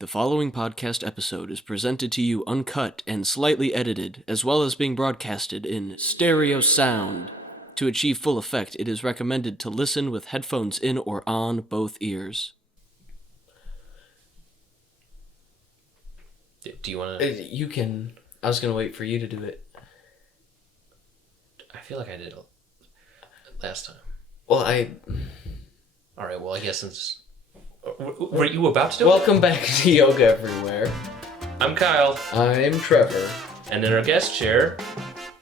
The following podcast episode is presented to you uncut and slightly edited, as well as being broadcasted in stereo sound. To achieve full effect, it is recommended to listen with headphones in or on both ears. Do you want to... You can... I was going to wait for you to do it. I feel like I did last time. Well, Alright, well, I guess since... Were you about to do Welcome back to Yolk Everywhere. I'm Kyle. I'm Trevor. And in our guest chair...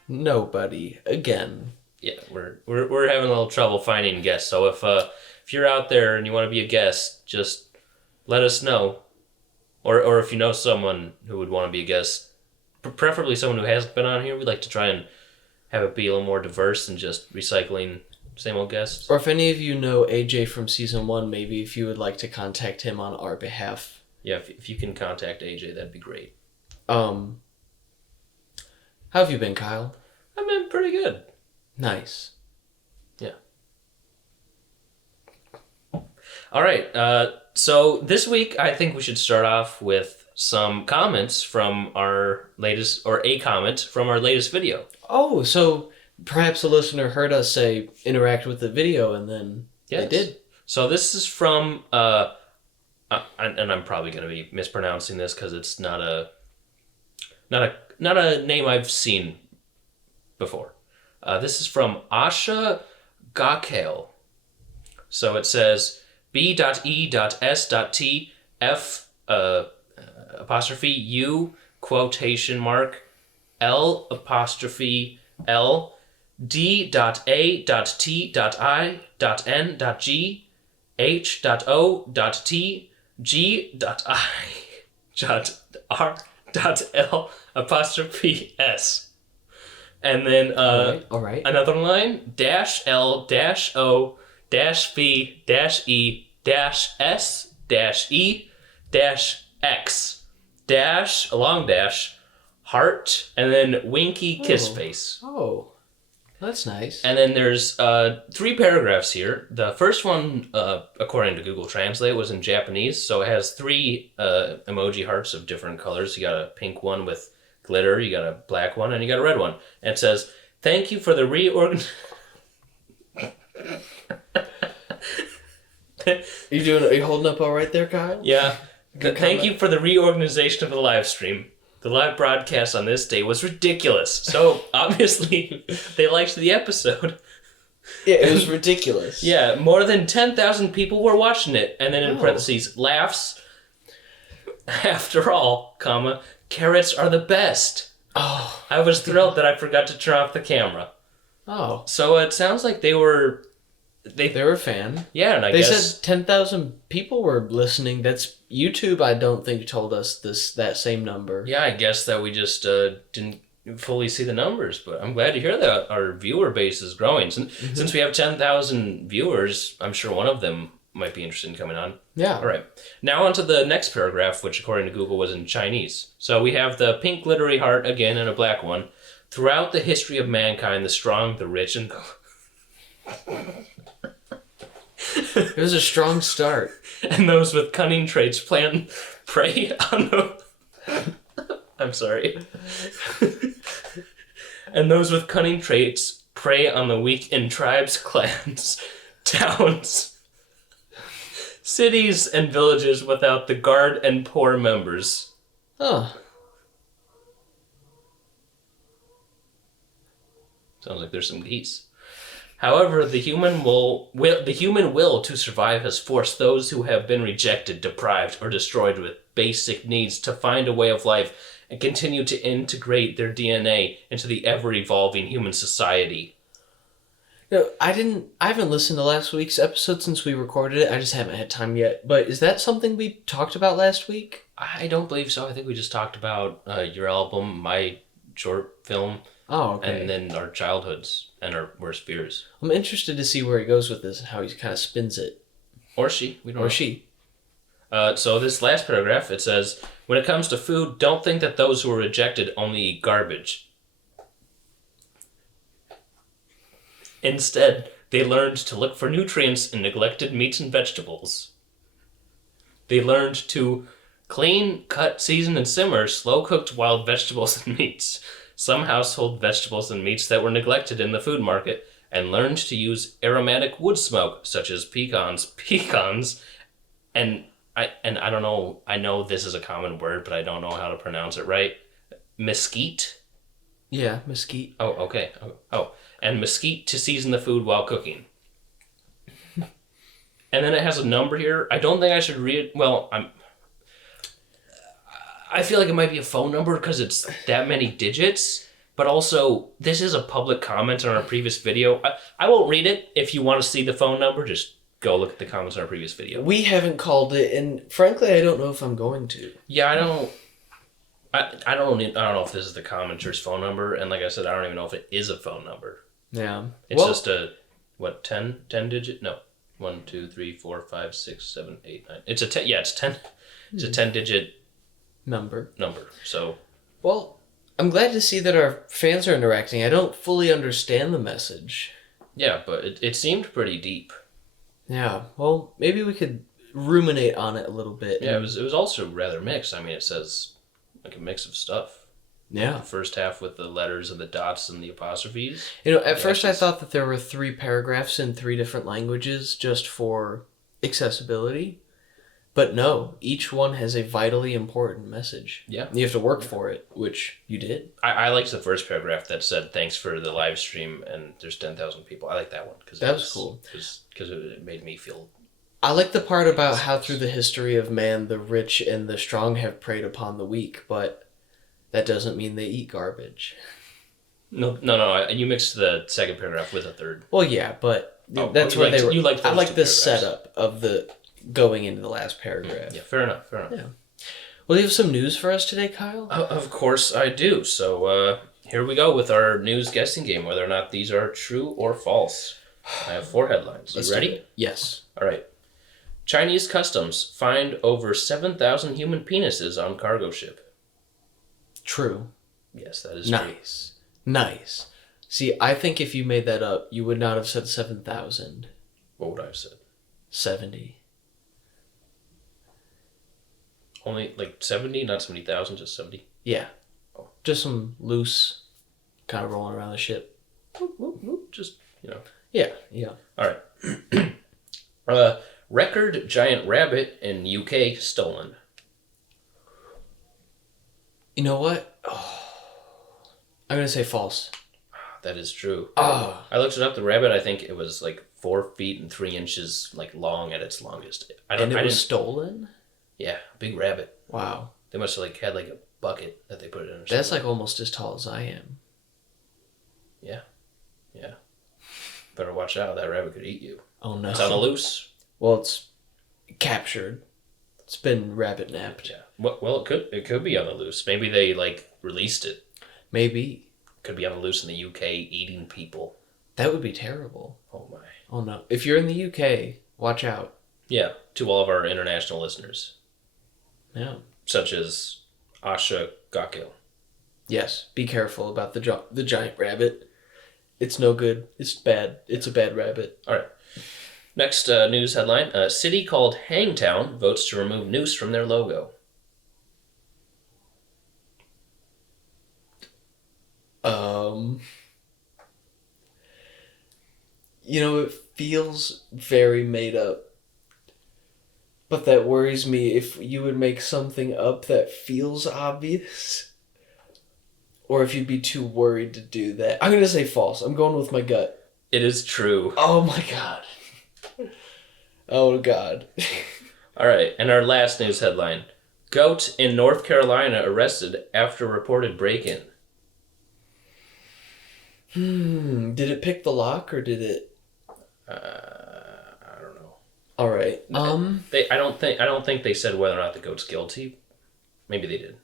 Nobody. Again. Yeah, we're having a little trouble finding guests, so if you're out there and you want to be a guest, just let us know. Or if you know someone who would want to be a guest, preferably someone who hasn't been on here, we'd like to try and have it be a little more diverse than just recycling same old guests. Or if any of you know AJ from Season 1, maybe if you would like to contact him on our behalf. Yeah, if you can contact AJ, that'd be great. How have you been, Kyle? I've been pretty good. Nice. Yeah. All right, so this week I think we should start off with some comments from our latest, or a comment from our latest video. Oh, so perhaps a listener heard us say interact with the video and then they did. So this is from, and I'm probably going to be mispronouncing this because it's not a name I've seen before. This is from Asha Gakale. So it says B.E.S.T apostrophe U quotation mark L apostrophe L D.A.T.I.N.G H.O.T G.I.R.L apostrophe S. And then all right. Another line, dash L dash O dash V dash E dash S dash E dash X dash, a long dash, heart, and then winky kiss face. Oh, that's nice. And then there's 3 paragraphs here. The first one, according to Google Translate, was in Japanese, so it has 3 emoji hearts of different colors. You got a pink one with glitter, you got a black one, and you got a red one. And it says, "Thank you for the Are you holding up all right there, Kyle? Yeah. Thank you for the reorganization of the live stream. The live broadcast on this day was ridiculous." So, obviously, they liked the episode. Yeah, it was ridiculous. Yeah, more than 10,000 people were watching it. And then in parentheses, laughs. After all, comma, carrots are the best. Oh. I was thrilled that I forgot to turn off the camera. Oh. So it sounds like they were... They were a fan. Yeah, and They said 10,000 people were listening. That's YouTube, I don't think, told us that same number. Yeah, I guess that we just didn't fully see the numbers, but I'm glad to hear that our viewer base is growing. Since we have 10,000 viewers, I'm sure one of them might be interested in coming on. Yeah. All right. Now on to the next paragraph, which according to Google was in Chinese. So we have the pink glittery heart again and a black one. "Throughout the history of mankind, the strong, the rich, and It was a strong start. and those with cunning traits prey on the... I'm sorry. And those with cunning traits prey on the weak in tribes, clans, towns, cities, and villages without the guard and poor members." Oh. Sounds like there's some geese. "However, the human will to survive has forced those who have been rejected, deprived, or destroyed with basic needs to find a way of life and continue to integrate their DNA into the ever-evolving human society." No, I haven't listened to last week's episode since we recorded it. I just haven't had time yet. But is that something we talked about last week? I don't believe so. I think we just talked about your album, my short film, Oh, okay. and then our childhoods and our worst fears. I'm interested to see where he goes with this and how he kind of spins it. Or she. We don't Or know. she. So this last paragraph, it says, "When it comes to food, don't think that those who are rejected only eat garbage. Instead, they learned to look for nutrients in neglected meats and vegetables. They learned to Clean, cut, season, and simmer slow-cooked wild vegetables and meats. Some household vegetables and meats that were neglected in the food market and learned to use aromatic wood smoke, such as pecans, and I don't know, I know this is a common word, but I don't know how to pronounce it right. Mesquite? Yeah, mesquite. Oh, okay. Oh, and mesquite to season the food while cooking. And then it has a number here. I don't think I should read it. Well, I feel like it might be a phone number because it's that many digits. But also, this is a public comment on our previous video. I won't read it. If you want to see the phone number, just go look at the comments on our previous video. We haven't called it, and frankly, I don't know if I'm going to. Yeah, I don't know if this is the commenter's phone number, and like I said, I don't even know if it is a phone number. Yeah. It's just a 10 digit? No. 1, 2, 3, 4, 5, 6, 7, 8, 9. It's a 10. Yeah, it's 10. It's a 10 digit number. So, well, I'm glad to see that our fans are interacting. I don't fully understand the message. yeah, but it seemed pretty deep. Yeah. Well, maybe we could ruminate on it a little bit. Yeah, it was also rather mixed. I mean, it says like a mix of stuff. Yeah. The first half with the letters and the dots and the apostrophes. At first I thought that there were 3 paragraphs in 3 different languages just for accessibility. But no, each one has a vitally important message. Yeah. You have to work for it, which you did. I liked the first paragraph that said, thanks for the live stream, and there's 10,000 people. I like that one. That was cool. Because it made me feel... I like the part about how through the history of man, the rich and the strong have preyed upon the weak, but that doesn't mean they eat garbage. No. You mixed the second paragraph with a third. Well, yeah, but that's where they were... You like I like the paragraphs. setup of the going into the last paragraph. Yeah, fair enough. Yeah. Well, you have some news for us today, Kyle? Of course I do. So here we go with our news guessing game, whether or not these are true or false. I have 4 headlines. You ready? Yes. All right. Chinese customs find over 7,000 human penises on cargo ship. True. Yes, that is true. Nice. See, I think if you made that up, you would not have said 7,000. What would I have said? 70. Only like 70, not 70,000, just 70. Yeah. Just some loose kind of rolling around the ship. Just, Yeah. All right. Record giant rabbit in UK stolen. You know what? I'm going to say false. That is true. Oh. I looked it up. The rabbit, I think it was like 4 feet and 3 inches like long at its longest. And it was stolen? Yeah, big rabbit. Wow. They must have like had like a bucket that they put it in. That's like almost as tall as I am. Yeah. Better watch out. That rabbit could eat you. Oh no. It's on the loose. Well, it's captured. It's been rabbit napped. Yeah. Well, it could be on the loose. Maybe they like released it. Maybe. Could be on the loose in the UK eating people. That would be terrible. Oh my. Oh no. If you're in the UK, watch out. Yeah, to all of our international listeners. Yeah. Such as Asha Gakil. Yes. Be careful about the giant rabbit. It's no good. It's bad. It's a bad rabbit. All right. Next news headline. A city called Hangtown votes to remove noose from their logo. It feels very made up. But that worries me if you would make something up that feels obvious. Or if you'd be too worried to do that. I'm going to say false. I'm going with my gut. It is true. Oh my god. Oh god. All right, and our last news headline. Goat in North Carolina arrested after reported break-in. Did it pick the lock or did it... I don't know. All right. I don't think they said whether or not the goat's guilty. Maybe they did.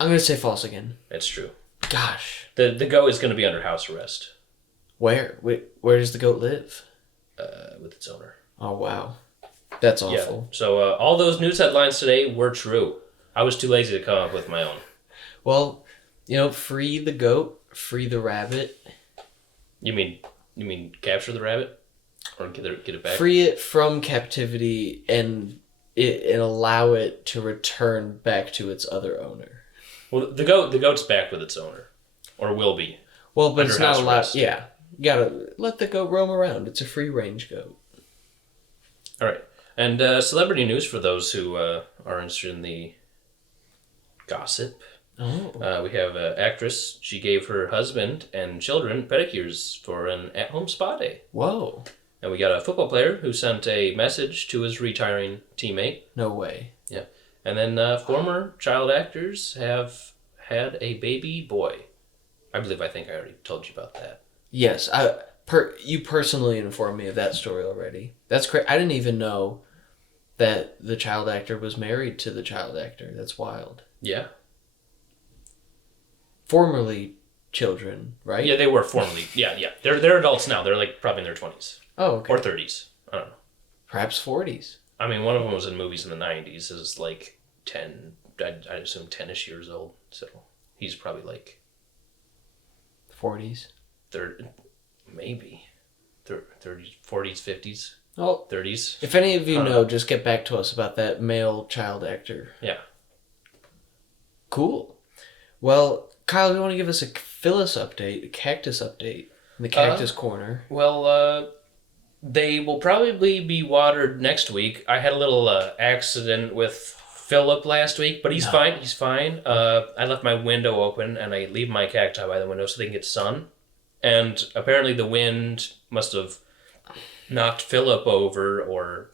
I'm going to say false again. It's true. Gosh. The goat is going to be under house arrest. Where? Where does the goat live? With its owner. Oh, wow. That's awful. Yeah. So all those news headlines today were true. I was too lazy to come up with my own. Well, free the goat, free the rabbit. You mean capture the rabbit? Or get it back? Free it from captivity and it and allow it to return back to its other owner. Well, the goat's back with its owner, or will be. Well, but it's not house allowed. arrest. Yeah, you gotta let the goat roam around. It's a free range goat. All right, and celebrity news for those who are interested in the gossip. Oh, We have an actress. She gave her husband and children pedicures for an at-home spa day. whoa! And we got a football player who sent a message to his retiring teammate. No way. Yeah. And then former child actors have had a baby boy. I think I already told you about that. Yes, you personally informed me of that story already. That's great. I didn't even know that the child actor was married to the child actor. That's wild. Yeah. Formerly children, right? Yeah, they were formerly. Yeah. They're adults now. They're like probably in their 20s. Oh, okay. Or 30s. I don't know. Perhaps 40s. I mean, one of them was in movies in the 90s. Is like 10, I assume 10-ish years old. So he's probably like 40s. 30, maybe 30s, 40s, 50s, Oh, 30s. if any of you know, just get back to us about that male child actor. Yeah. Cool. Well, Kyle, you want to give us a Phyllis update, a cactus update in the cactus corner? Well, they will probably be watered next week. I had a little accident with Philip last week, but he's fine. He's fine. I left my window open, and I leave my cacti by the window so they can get sun. And apparently the wind must have knocked Philip over, or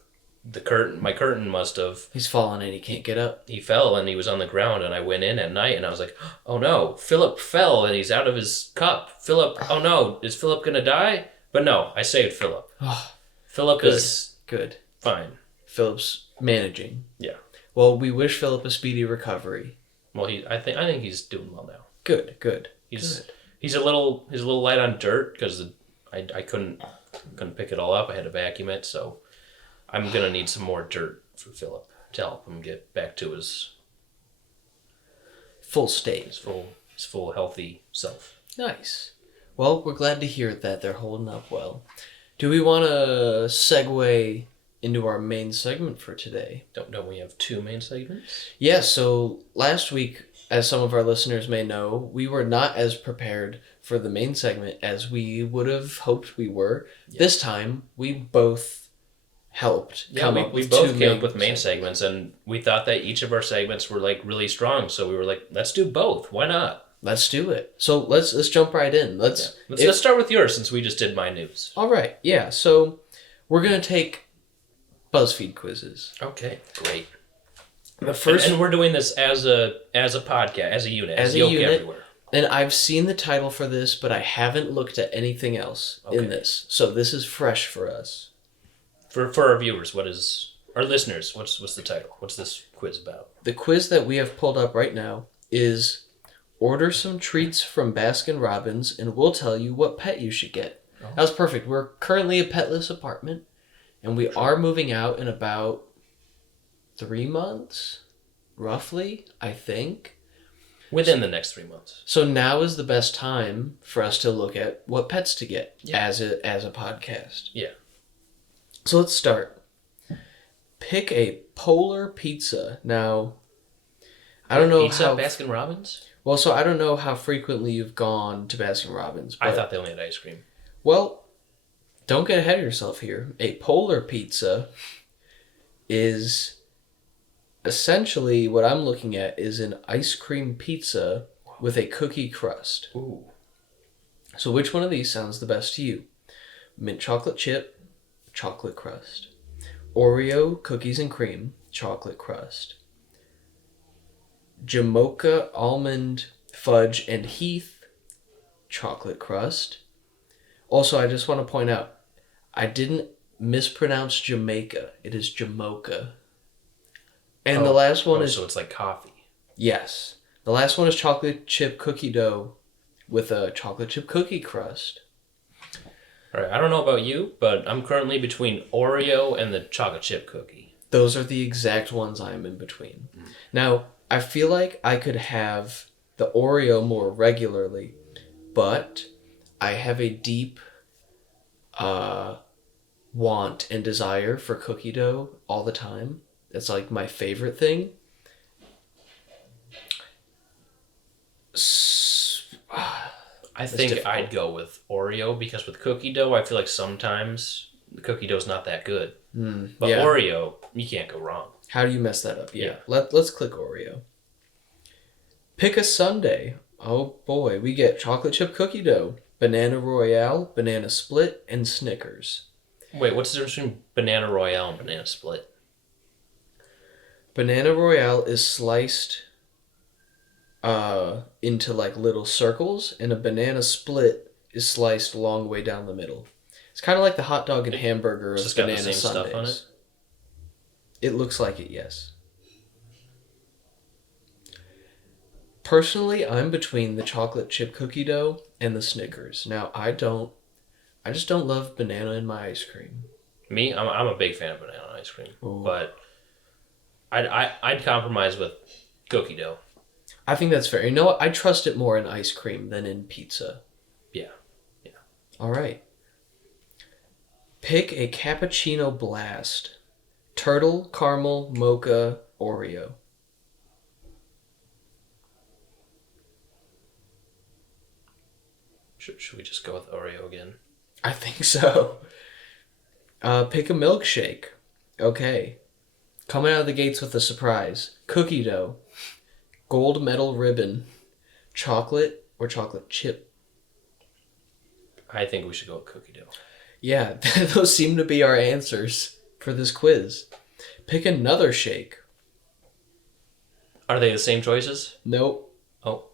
my curtain must have. He's fallen and he can't get up. He fell and he was on the ground, and I went in at night and I was like, oh no, Philip fell and he's out of his cup. Philip, oh no, is Philip going to die? But no, I saved Philip. Philip is good. Fine. Philip's managing. Yeah. Well, we wish Philip a speedy recovery. Well, I think he's doing well now. Good. He's a little light on dirt because I couldn't pick it all up. I had to vacuum it, so I'm gonna need some more dirt for Philip to help him get back to his full state, his full healthy self. Nice. Well, we're glad to hear that they're holding up well. Do we want to segue into our main segment for today? Don't we have two main segments? Yeah, so last week, as some of our listeners may know, we were not as prepared for the main segment as we would have hoped we were. Yeah. This time, we both helped come up with both came up with main segments, and we thought that each of our segments were like really strong, so we were like, let's do both. Why not? Let's do it. So let's jump right in. Let's start with yours since we just did my news. All right. Yeah. So we're gonna take BuzzFeed quizzes. Okay. Great. The first, and we're doing this as a podcast, as a unit, as Yolk Everywhere. And I've seen the title for this, but I haven't looked at anything else in this. So this is fresh for us. For our viewers, our listeners, what's the title? What's this quiz about? The quiz that we have pulled up right now is: order some treats from Baskin-Robbins and we'll tell you what pet you should get. Oh. That was perfect. We're currently a petless apartment, and we are moving out in about 3 months, roughly, I think. Within the next 3 months. So now is the best time for us to look at what pets to get as a podcast. Yeah. So let's start. Pick a polar pizza. Now, I don't know Pizza Baskin-Robbins? Well, so I don't know how frequently you've gone to Baskin-Robbins. I thought they only had ice cream. Well, don't get ahead of yourself here. A polar pizza is essentially what I'm looking at is an ice cream pizza with a cookie crust. Ooh. So which one of these sounds the best to you? Mint chocolate chip, chocolate crust. Oreo cookies and cream, chocolate crust. Jamocha almond fudge and Heath, chocolate crust. Also, I just want to point out, I didn't mispronounce Jamaica. It is Jamocha. And the last one is... So it's like coffee. Yes. The last one is chocolate chip cookie dough with a chocolate chip cookie crust. All right, I don't know about you, but I'm currently between Oreo and the chocolate chip cookie. Those are the exact ones I'm in between. Now, I feel like I could have the Oreo more regularly, but I have a deep want and desire for cookie dough all the time, That's like my favorite thing. I think difficult. I'd go with Oreo because with cookie dough, I feel like sometimes the cookie dough's not that good. But yeah. Oreo, you can't go wrong. How do you mess that up? Yeah. Let's click Oreo. Pick a sundae. Oh boy, we get chocolate chip cookie dough, banana royale, banana split, and Snickers. Wait, what's the difference between banana royale and banana split? Banana royale is sliced into like little circles, and a banana split is sliced a long way down the middle. It's kind of like the hot dog and hamburger of It's got banana the same sundaes. stuff on it? It looks like it, yes. Personally, I'm between the chocolate chip cookie dough and the Snickers. Now, I just don't love banana in my ice cream. Me, I'm a big fan of banana ice cream, Ooh. but I'd compromise with cookie dough. I think that's fair. You know what? I trust it more in ice cream than in pizza. Yeah. All right. Pick a cappuccino blast. Turtle, caramel, mocha, Oreo. Should we just go with Oreo again? I think so. Pick a milkshake. Okay. Coming out of the gates with a surprise. Cookie dough. Gold medal ribbon. Chocolate or chocolate chip. I think we should go with cookie dough. Yeah, those seem to be our answers for this quiz. Pick another shake. Are they the same choices? Nope. Oh.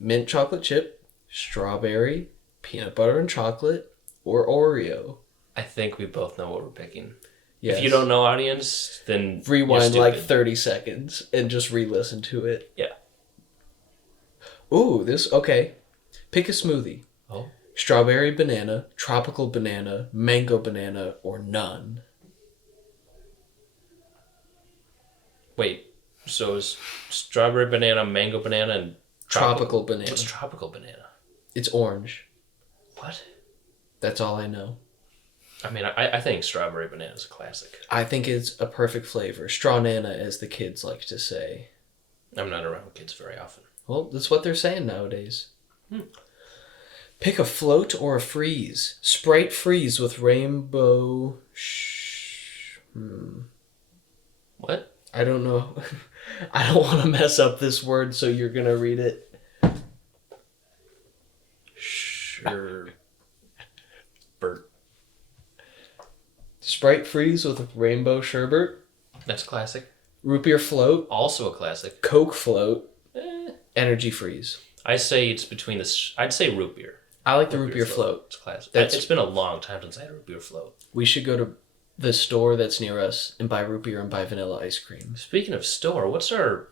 Mint chocolate chip, strawberry, peanut butter and chocolate, or Oreo. I think we both know what we're picking. Yes. If you don't know, audience, then Rewind you're like stupid. 30 seconds and just re-listen to it. Yeah. Ooh, okay. Pick a smoothie. Oh. Strawberry banana, tropical banana, mango banana, or none. Wait, so is strawberry banana, mango banana, and Tropical banana. What's tropical banana? It's orange. What? That's all I know. I mean, I think strawberry banana is a classic. I think it's a perfect flavor. Straw-nana, as the kids like to say. I'm not around kids very often. Well, that's what they're saying nowadays. Pick a float or a freeze. Sprite freeze with rainbow... What? I don't know. I don't want to mess up this word, so you're going to read it. Sure. Bert. Sprite freeze with rainbow sherbet. That's a classic. Root beer float. Also a classic. Coke float. Energy freeze. I say it's between I'd say root beer. I like the root beer float. It's classic. That's- It's been a long time since I had a root beer float. We should go to the store that's near us and buy root beer and buy vanilla ice cream. Speaking of store, what's our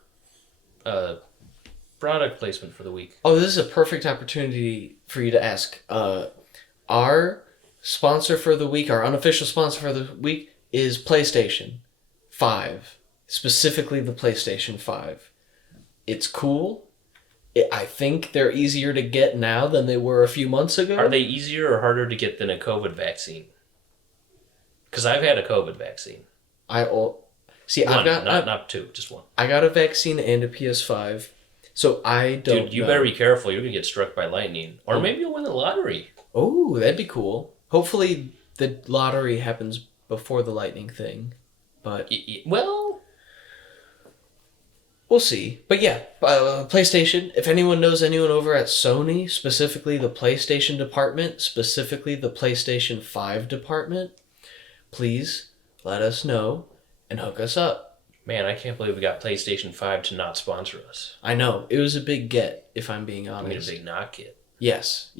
product placement for the week? Oh, this is a perfect opportunity for you to ask. Our sponsor for the week, our unofficial sponsor for the week, is PlayStation 5. Specifically the PlayStation 5. It's cool. I think they're easier to get now than they were a few months ago. Are they easier or harder to get than a COVID vaccine? Because I've had a COVID vaccine. I've got not two, just one. I got a vaccine and a PS5, so I don't. Dude, you know. better be careful. You're gonna get struck by lightning, or maybe you'll win the lottery. Oh, that'd be cool. Hopefully, the lottery happens before the lightning thing, but Well, we'll see. But yeah, PlayStation. If anyone knows anyone over at Sony, specifically the PlayStation department, specifically the PlayStation 5 department, please let us know and hook us up. man, I can't believe we got PlayStation 5 to not sponsor us. I know it was a big get, if I'm being I mean, honest. a big knock it. Yes.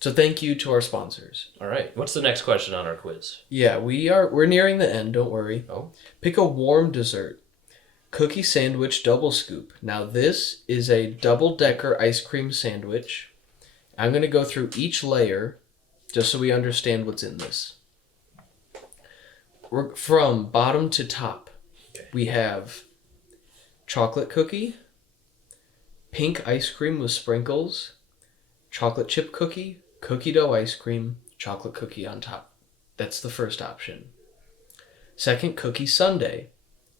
So thank you to our sponsors. All right, what's the next question on our quiz? Yeah, we're nearing the end. Don't worry. Oh, Pick a warm dessert. Cookie sandwich double scoop. Now this is a double-decker ice cream sandwich. I'm going to go through each layer just so we understand what's in this. We're from bottom to top. Okay. We have chocolate cookie, pink ice cream with sprinkles, chocolate chip cookie, cookie dough ice cream, chocolate cookie on top. That's the first option. Second, cookie sundae.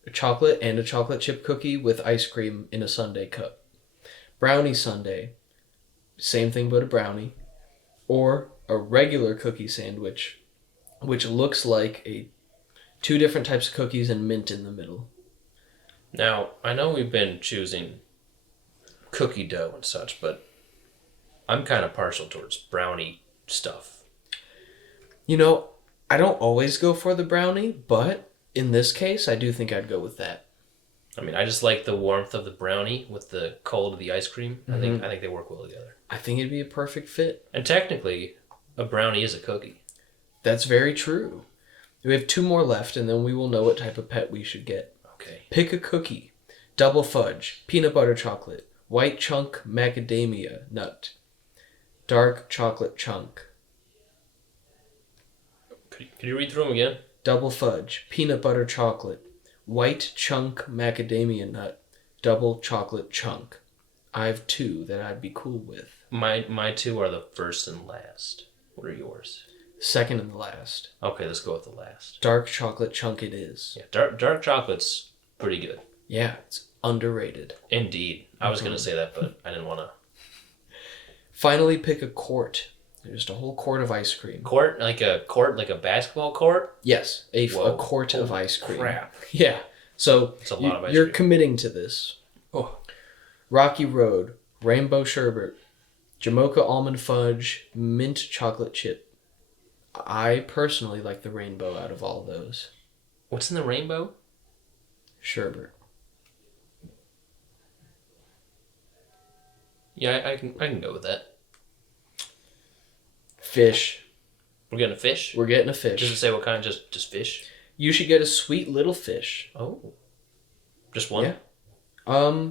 A chocolate and a chocolate chip cookie with ice cream in a sundae cup. Brownie sundae. Same thing but a brownie. Or a regular cookie sandwich, which looks like two different types of cookies and mint in the middle. Now, I know we've been choosing cookie dough and such, but I'm kind of partial towards brownie stuff. You know, I don't always go for the brownie, but in this case, I do think I'd go with that. I mean, I just like the warmth of the brownie with the cold of the ice cream. Mm-hmm. I think they work well together. I think it'd be a perfect fit. And technically, a brownie is a cookie. That's very true. We have 2 more left, and then we will know what type of pet we should get. Okay. Pick a cookie. Double fudge, peanut butter chocolate, white chunk macadamia nut, dark chocolate chunk. Could you read through them again? Double fudge, peanut butter chocolate, white chunk macadamia nut, double chocolate chunk. I have 2 that I'd be cool with. My 2 are the first and last. What are yours? Second and the last. Okay, let's go with the last. Dark chocolate chunk it is. Yeah, dark chocolate's pretty good. Yeah, it's underrated. Indeed. I was going to say that, but I didn't want to. Finally, pick a quart. Just a whole quart of ice cream. Court like a basketball court? Yes, a quart of ice cream. Crap. Yeah. So it's a lot of ice you're cream. committing to this. Oh. Rocky Road, rainbow sherbet, Jamocha almond fudge, mint chocolate chip. I personally like the rainbow out of all of those. What's in the rainbow? Sherbet. Yeah, I can go with that. Fish. We're getting a fish? We're getting a fish. Does it say what kind? Just fish? You should get a sweet little fish. Oh. Just one? Yeah.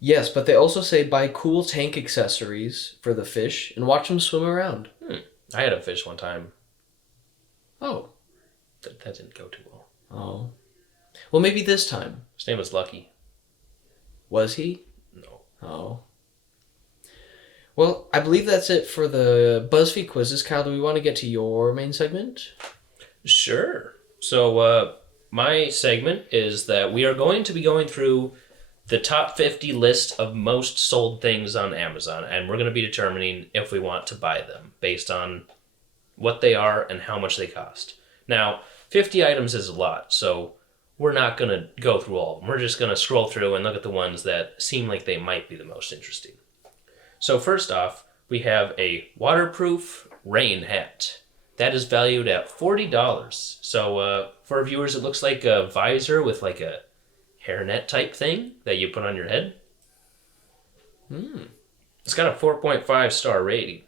Yes, but they also say buy cool tank accessories for the fish and watch them swim around. I had a fish one time. Oh. That didn't go too well. Oh. Well, maybe this time. His name was Lucky. Was he? No. Oh. Well, I believe that's it for the BuzzFeed quizzes. Kyle, do we want to get to your main segment? Sure. So, my segment is that we are going to be going through the top 50 list of most sold things on Amazon, and we're going to be determining if we want to buy them based on what they are and how much they cost. Now, 50 items is a lot, so we're not going to go through all of them. We're just going to scroll through and look at the ones that seem like they might be the most interesting. So first off, we have a waterproof rain hat. That is valued at $40. So for our viewers, it looks like a visor with like a hairnet type thing that you put on your head. It's got a 4.5 star rating.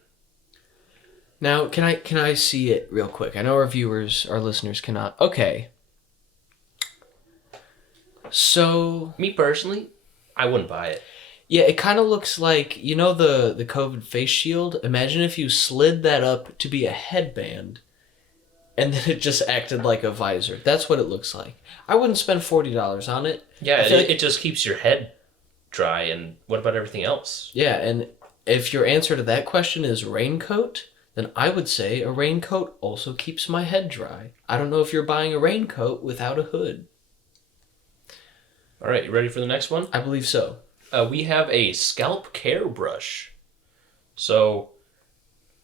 Now, can I see it real quick? I know our listeners cannot. Okay. So... Me personally, I wouldn't buy it. Yeah, it kind of looks like, you know the COVID face shield? Imagine if you slid that up to be a headband and then it just acted like a visor. That's what it looks like. I wouldn't spend $40 on it. Yeah, it just keeps your head dry, and what about everything else? Yeah, and if your answer to that question is raincoat, then I would say a raincoat also keeps my head dry. I don't know if you're buying a raincoat without a hood. All right, you ready for the next one? I believe so. We have a scalp care brush. So,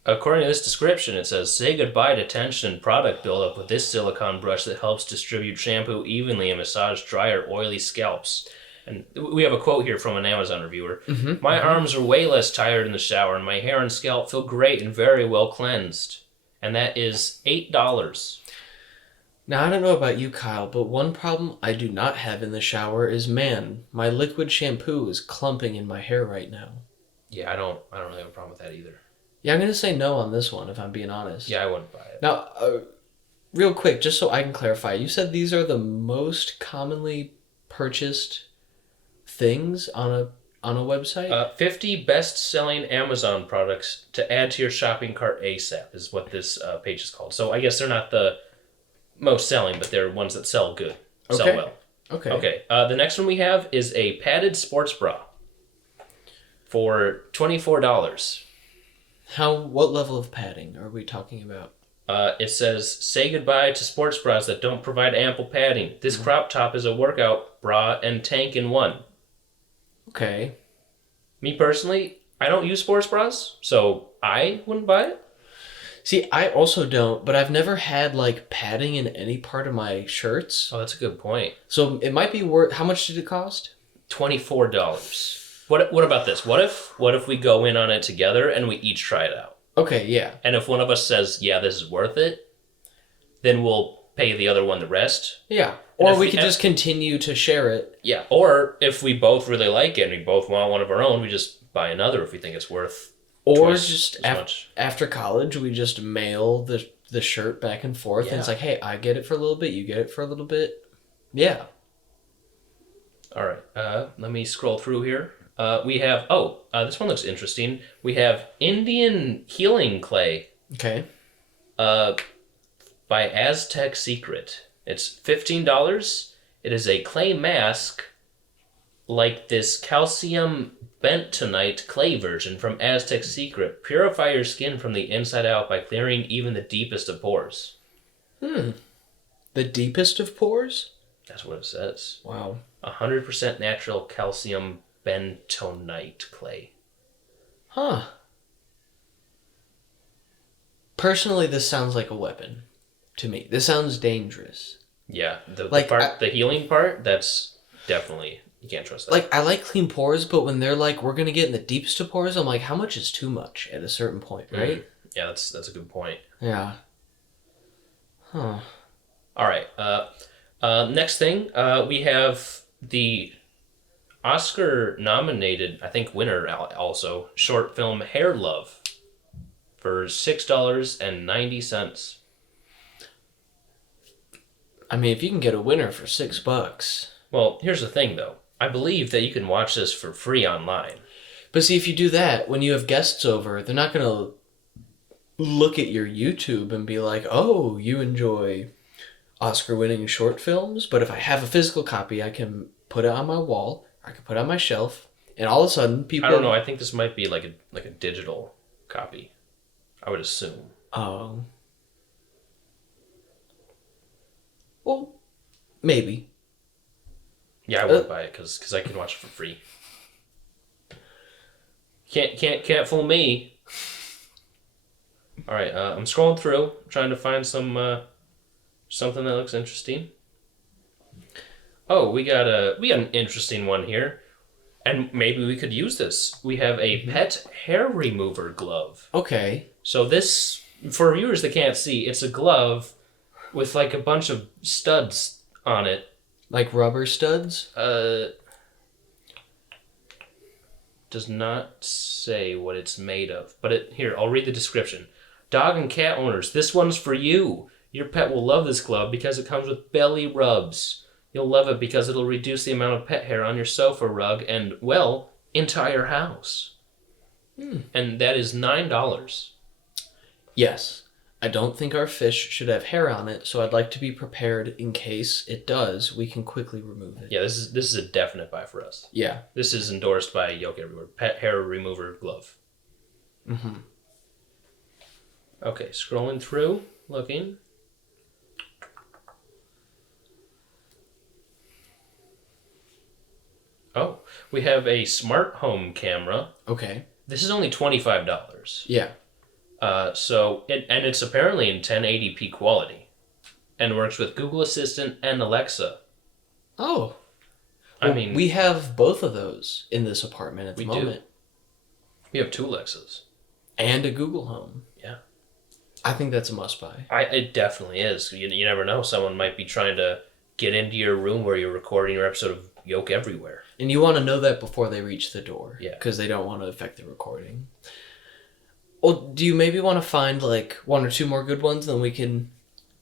according to this description, it says, say goodbye to tension and product buildup with this silicone brush that helps distribute shampoo evenly and massage dry or oily scalps. And we have a quote here from an Amazon reviewer. My arms are way less tired in the shower, and my hair and scalp feel great and very well cleansed. And that is $8. Now, I don't know about you, Kyle, but one problem I do not have in the shower is, man, my liquid shampoo is clumping in my hair right now. Yeah, I don't really have a problem with that either. Yeah, I'm going to say no on this one, if I'm being honest. Yeah, I wouldn't buy it. Now, real quick, just so I can clarify, you said these are the most commonly purchased things on a website? 50 best-selling Amazon products to add to your shopping cart ASAP is what this page is called. So I guess they're not the most selling, but they're ones that sell good, sell well. Okay. The next one we have is a padded sports bra for $24. What level of padding are we talking about? It says, say goodbye to sports bras that don't provide ample padding. This crop top is a workout bra and tank in one. Okay. Me personally, I don't use sports bras, so I wouldn't buy it. See, I also don't, but I've never had, like, padding in any part of my shirts. Oh, that's a good point. So it might be worth... How much did it cost? $24. What about this? What if we go in on it together and we each try it out? Okay, yeah. And if one of us says, yeah, this is worth it, then we'll pay the other one the rest. Yeah. Or we could just continue to share it. Yeah. Or if we both really like it and we both want one of our own, we just buy another if we think it's worth Or twice just as much. after college, we just mail the shirt back and forth. Yeah. And it's like, hey, I get it for a little bit, you get it for a little bit. Yeah. All right. Let me scroll through here. We have, this one looks interesting. We have Indian healing clay. Okay. By Aztec Secret. It's $15. It is a clay mask like this calcium bentonite clay version from Aztec Secret. Purify your skin from the inside out by clearing even the deepest of pores. The deepest of pores? That's what it says. Wow. 100% natural calcium bentonite clay. Huh. Personally, this sounds like a weapon to me. This sounds dangerous. Yeah, the healing part, that's definitely, you can't trust that. Like, I like clean pores, but when they're like, we're going to get in the deepest of pores, I'm like, how much is too much at a certain point, right? Yeah, that's a good point. Yeah. Huh. All right. Next thing, we have the Oscar-nominated, I think winner also, short film Hair Love for $6.90. I mean, if you can get a winner for $6. Well, here's the thing, though. I believe that you can watch this for free online. But see, if you do that, when you have guests over, they're not going to look at your YouTube and be like, oh, you enjoy Oscar-winning short films? But if I have a physical copy, I can put it on my wall, I can put it on my shelf, and all of a sudden people... I don't know. I think this might be like a digital copy. I would assume. Oh. Well, maybe. Yeah, I would buy it because I can watch it for free. Can't fool me. All right, I'm scrolling through, trying to find something that looks interesting. Oh, we got an interesting one here, and maybe we could use this. We have a pet hair remover glove. Okay. So this, for viewers that can't see, it's a glove with like a bunch of studs on it. Like rubber studs? Does not say what it's made of. But here, I'll read the description. Dog and cat owners, this one's for you. Your pet will love this glove because it comes with belly rubs. You'll love it because it'll reduce the amount of pet hair on your sofa rug and, well, entire house. And that is $9. Yes. I don't think our fish should have hair on it, so I'd like to be prepared in case it does. We can quickly remove it. Yeah, this is a definite buy for us. Yeah. This is endorsed by Yolk Everywhere. Pet hair remover glove. Mm-hmm. Okay, scrolling through, looking. Oh, we have a smart home camera. Okay. This is only $25. Yeah. And it's apparently in 1080p quality, and works with Google Assistant and Alexa. Oh. I mean, we have both of those in this apartment at the moment. We have two Alexas. And a Google Home. Yeah. I think that's a must-buy. It definitely is. You never know. Someone might be trying to get into your room where you're recording your episode of Yolk Everywhere. And you want to know that before they reach the door. Yeah. Because they don't want to affect the recording. Well, do you maybe want to find like one or two more good ones, then we can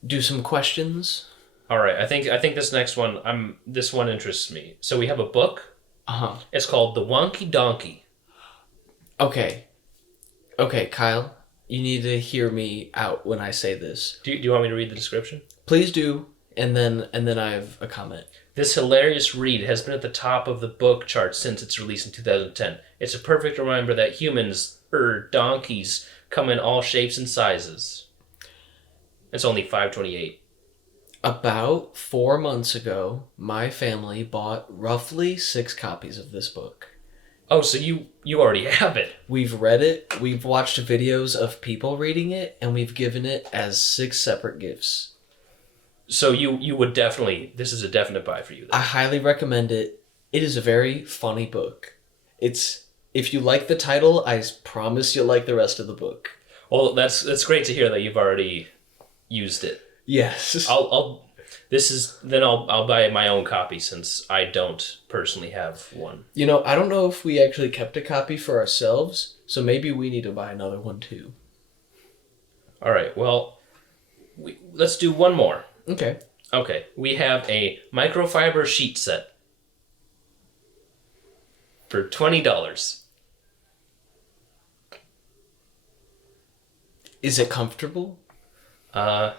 do some questions? All right. I think this next one, this one interests me. So we have a book. Uh-huh. It's called The Wonky Donkey. Okay, Kyle, you need to hear me out when I say this. Do you want me to read the description? Please do, and then I have a comment. This hilarious read has been at the top of the book chart since its release in 2010. It's a perfect reminder that humans, donkeys, come in all shapes and sizes. It's only $5.28. About 4 months ago, my family bought roughly 6 copies of this book. Oh, so you already have it. We've read it, we've watched videos of people reading it, and we've given it as 6 separate gifts. So you would definitely, this is a definite buy for you then. I highly recommend it. It is a very funny book. If you like the title, I promise you'll like the rest of the book. Well, that's great to hear that you've already used it. Yes. I'll buy my own copy since I don't personally have one. You know, I don't know if we actually kept a copy for ourselves, so maybe we need to buy another one too. All right. Well, let's do one more. Okay. Okay. We have a microfiber sheet set for $20. Is it comfortable? Let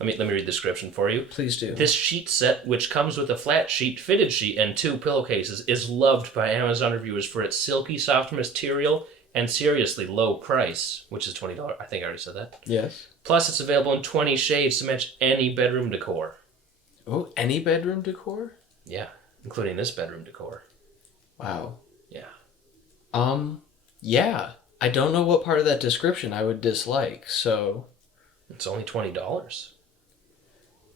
me read the description for you. Please do. This sheet set, which comes with a flat sheet, fitted sheet, and 2 pillowcases, is loved by Amazon reviewers for its silky, soft material and seriously low price, which is $20. I think I already said that. Yes. Plus, it's available in 20 shades to match any bedroom decor. Oh, any bedroom decor? Yeah, including this bedroom decor. Wow. Yeah. Yeah. I don't know what part of that description I would dislike, so... It's only $20.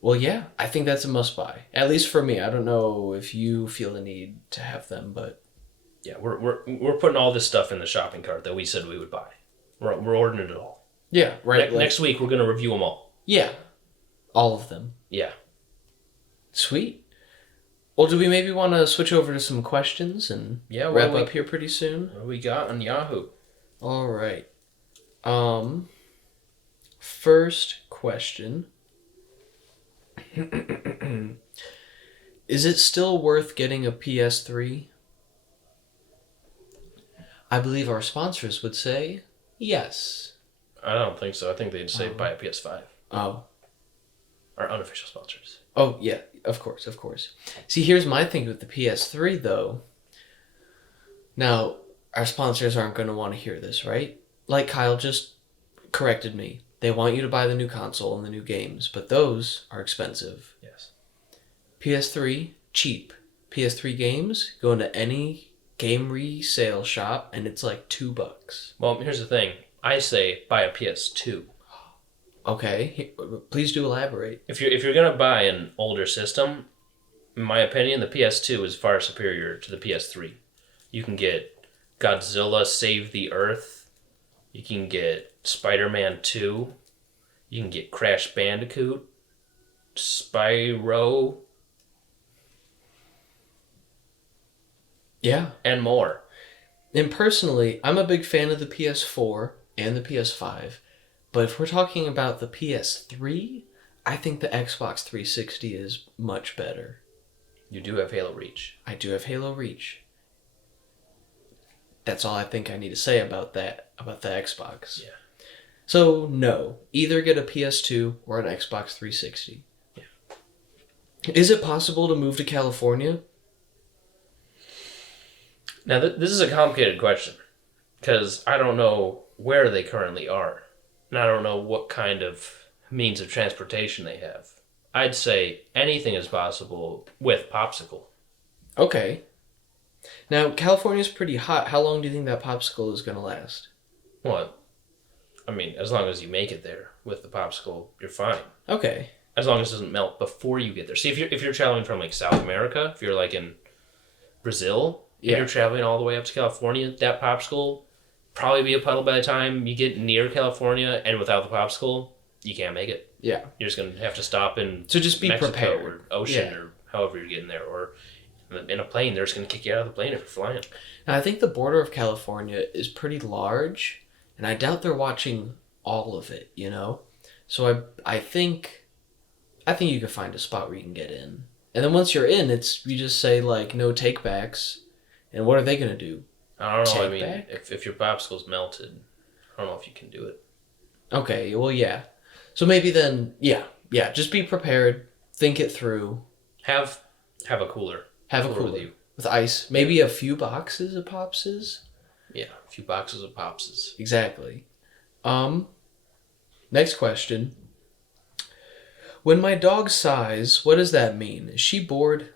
Well, yeah, I think that's a must-buy. At least for me. I don't know if you feel the need to have them, but... Yeah, we're putting all this stuff in the shopping cart that we said we would buy. We're ordering it all. Yeah, right. Next week, we're going to review them all. Yeah. All of them. Yeah. Sweet. Well, do we maybe want to switch over to some questions and wrap up here pretty soon? What do we got on Yahoo? All right. First question. Is it still worth getting a PS3? I believe our sponsors would say yes. I don't think so. I think they'd say buy a PS5. Oh. Our unofficial sponsors. Oh, yeah. Of course, of course. See, here's my thing with the PS3, though. Now, our sponsors aren't going to want to hear this, right? Like Kyle just corrected me. They want you to buy the new console and the new games, but those are expensive. Yes. PS3, cheap. PS3 games, go into any game resale shop, and it's like $2. Well, here's the thing. I say buy a PS2. Okay, please do elaborate. If you're gonna buy an older system, in my opinion, the PS2 is far superior to the PS3. You can get Godzilla Save the Earth. You can get Spider-Man 2. You can get Crash Bandicoot, Spyro, Yeah. and more. And personally, I'm a big fan of the PS4 and the PS5, but if we're talking about the PS3, I think the Xbox 360 is much better. You do have Halo Reach. I do have Halo Reach. That's all I think I need to say about that, about the Xbox. Yeah. So, no. Either get a PS2 or an Xbox 360. Yeah. Is it possible to move to California? Now, this is a complicated question because I don't know where they currently are, and I don't know what kind of means of transportation they have. I'd say anything is possible with popsicle. Okay. Now, California's pretty hot. How long do you think that popsicle is going to last? What? I mean, as long as you make it there with the popsicle, you're fine. Okay. As long as it doesn't melt before you get there. See, if you're traveling from like South America, if you're like in Brazil, and you're traveling all the way up to California, that popsicle probably be a puddle by the time you get near California, and without the popsicle, you can't make it. Yeah. You're just gonna have to stop in So just be Mexico prepared. or ocean or however you're getting there, or in a plane. They're just gonna kick you out of the plane if you're flying. Now, I think the border of California is pretty large, and I doubt they're watching all of it, you know? So I think you could find a spot where you can get in. And then once you're in, you just say, like, no takebacks. And what are they going to do? I don't know. Take I mean, back? if your popsicle's melted, I don't know if you can do it. Okay, well, yeah. So maybe then, yeah, just be prepared. Think it through. Have a cooler. Have a cooler with ice. Maybe a few boxes of Popses. Yeah, a few boxes of Popses. Exactly. Next question. When my dog sighs, what does that mean? Is she bored?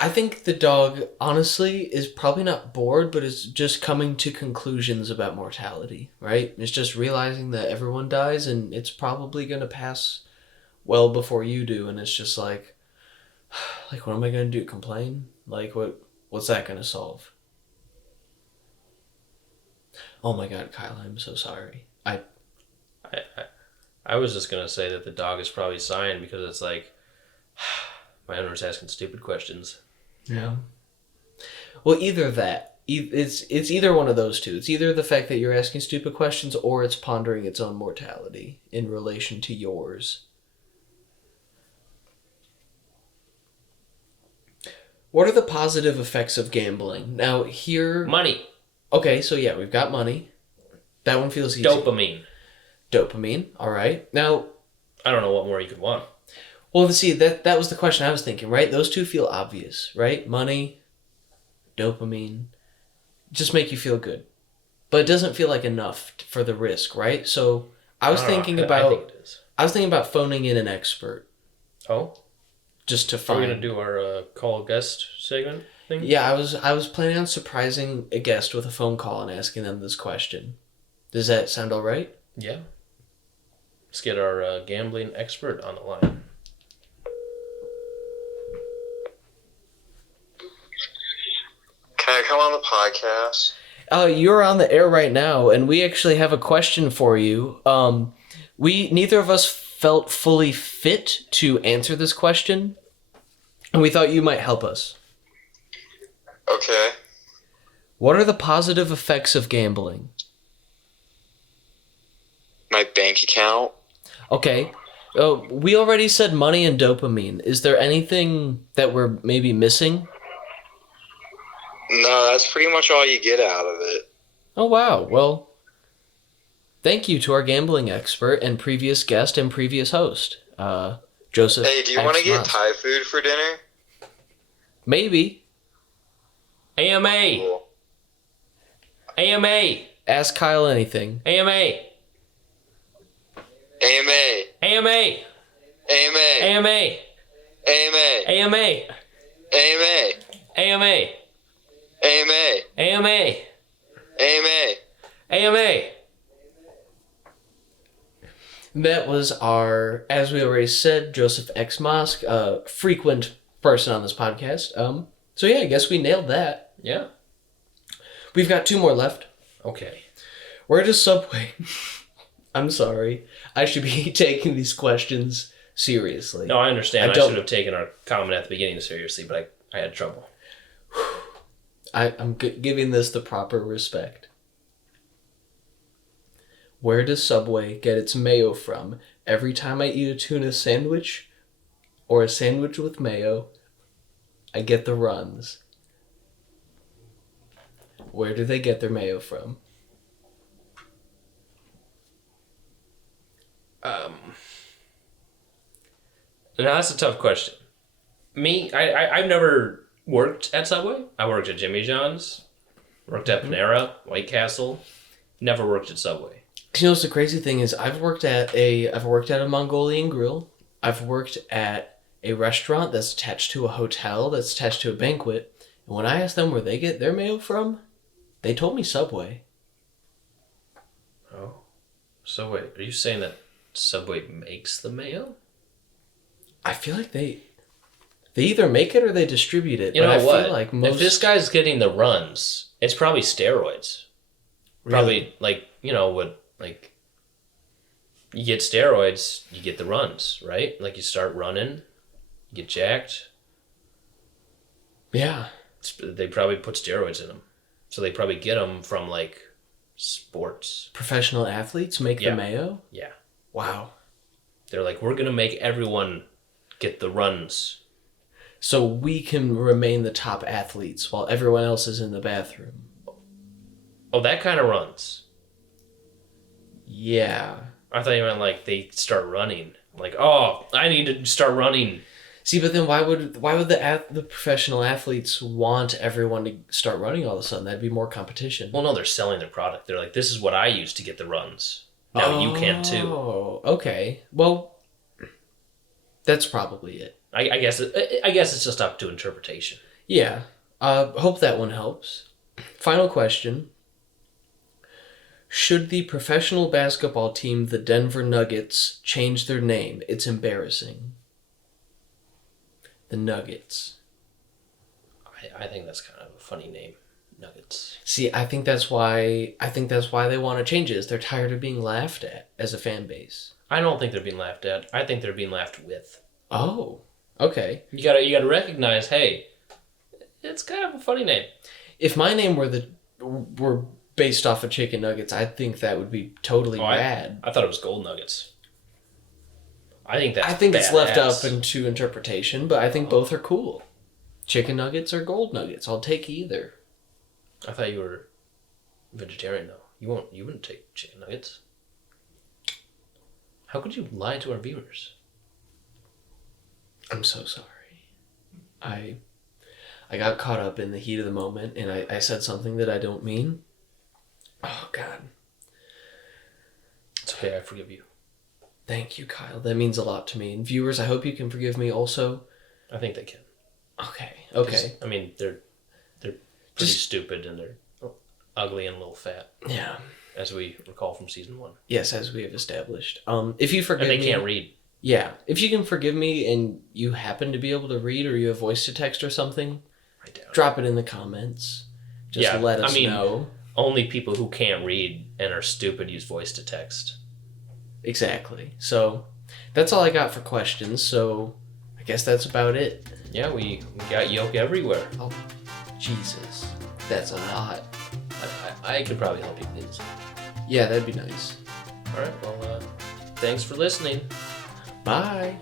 I think the dog, honestly, is probably not bored, but is just coming to conclusions about mortality, right? It's just realizing that everyone dies and it's probably going to pass well before you do, and it's just like, what am I going to do? Complain? What's that going to solve? Oh my God, Kyle, I'm so sorry. I was just gonna say that the dog is probably sighing because it's like my owner's asking stupid questions. Yeah. Well, either that. It's either one of those two. It's either the fact that you're asking stupid questions or it's pondering its own mortality in relation to yours. What are the positive effects of gambling? Now, here... Money. Okay, so yeah, we've got money. That one feels easy. Dopamine, all right. Now... I don't know what more you could want. Well, see, that was the question I was thinking, right? Those two feel obvious, right? Money, dopamine, just make you feel good. But it doesn't feel like enough for the risk, right? So I was thinking about phoning in an expert. Oh? Just to Are find... we going to do our call guest segment thing? Yeah, I was planning on surprising a guest with a phone call and asking them this question. Does that sound all right? Yeah. Let's get our gambling expert on the line. Can I come on the podcast? You're on the air right now, and we actually have a question for you. Neither of us felt fully fit to answer this question, and we thought you might help us. Okay. What are the positive effects of gambling? My bank account? Okay. We already said money and dopamine. Is there anything that we're maybe missing? No, that's pretty much all you get out of it. Oh, wow. Well, thank you to our gambling expert and previous guest and previous host, Joseph. Hey, do you want to get Thai food for dinner? Maybe. AMA! Cool. AMA! Ask Kyle anything. AMA! AMA. AMA! AMA. AMA! AMA. AMA! AMA. AMA! AMA. AMA! AMA. AMA! That was our, as we already said, Joseph X. Mosk, a frequent person on this podcast. So yeah, I guess we nailed that. Yeah. We've got two more left. Okay. Where does Subway... I'm sorry. I should be taking these questions seriously. No, I understand. I should have taken our comment at the beginning seriously, but I had trouble. I'm giving this the proper respect. Where does Subway get its mayo from? Every time I eat a tuna sandwich or a sandwich with mayo, I get the runs. Where do they get their mayo from? Now that's a tough question. I've never worked at Subway. I worked at Jimmy John's, worked at Panera, White Castle, never worked at Subway. You know, the crazy thing is I've worked at a Mongolian grill. I've worked at a restaurant that's attached to a hotel that's attached to a banquet. And when I asked them where they get their mayo from, they told me Subway. Oh. So wait, are you saying that Subway makes the mayo? I feel like they either make it or they distribute it. You know but what? I feel like If this guy's getting the runs, it's probably steroids. Really? Probably you get steroids, you get the runs, right? Like you start running, you get jacked. Yeah. They probably put steroids in them. So they probably get them from like sports. Professional athletes make the mayo? Yeah. Wow. They're like, we're going to make everyone get the runs. So we can remain the top athletes while everyone else is in the bathroom. Oh, that kind of runs. Yeah. I thought you meant like they start running. Like, oh, I need to start running. See, but then why would the professional athletes want everyone to start running all of a sudden? That'd be more competition. Well, no, they're selling their product. They're like, this is what I use to get the runs. Now you can too. Oh, okay. Well, that's probably it. I guess it's just up to interpretation. Yeah. Hope that one helps. Final question. Should the professional basketball team, the Denver Nuggets, change their name? It's embarrassing. The Nuggets. I think that's kind of a funny name, Nuggets. See, I think that's why they want to change it. Is they're tired of being laughed at as a fan base. I don't think they're being laughed at. I think they're being laughed with. Oh, okay. You gotta recognize, hey, it's kind of a funny name. If my name were based off of chicken nuggets, I think that would be totally bad. I thought it was gold nuggets. I think it's left up into interpretation, but I think both are cool. Chicken nuggets or gold nuggets, I'll take either. I thought you were vegetarian though. You wouldn't take chicken nuggets. How could you lie to our viewers? I'm so sorry. I got caught up in the heat of the moment and I said something that I don't mean. Oh God. It's okay, I forgive you. Thank you, Kyle. That means a lot to me. And viewers, I hope you can forgive me also. I think they can. Okay. I mean, they're pretty stupid and they're ugly and a little fat. Yeah. As we recall from season 1. Yes, as we have established. If you forgive me... And they can't read. Yeah. If you can forgive me and you happen to be able to read or you have voice to text or something, drop it in the comments. Just let us know. Only people who can't read and are stupid use voice to text. Exactly. So, that's all I got for questions, so I guess that's about it. Yeah, we got Yolk Everywhere. Oh, Jesus. That's a lot. I could probably help you with this. Yeah, that'd be nice. Alright, well, thanks for listening. Bye.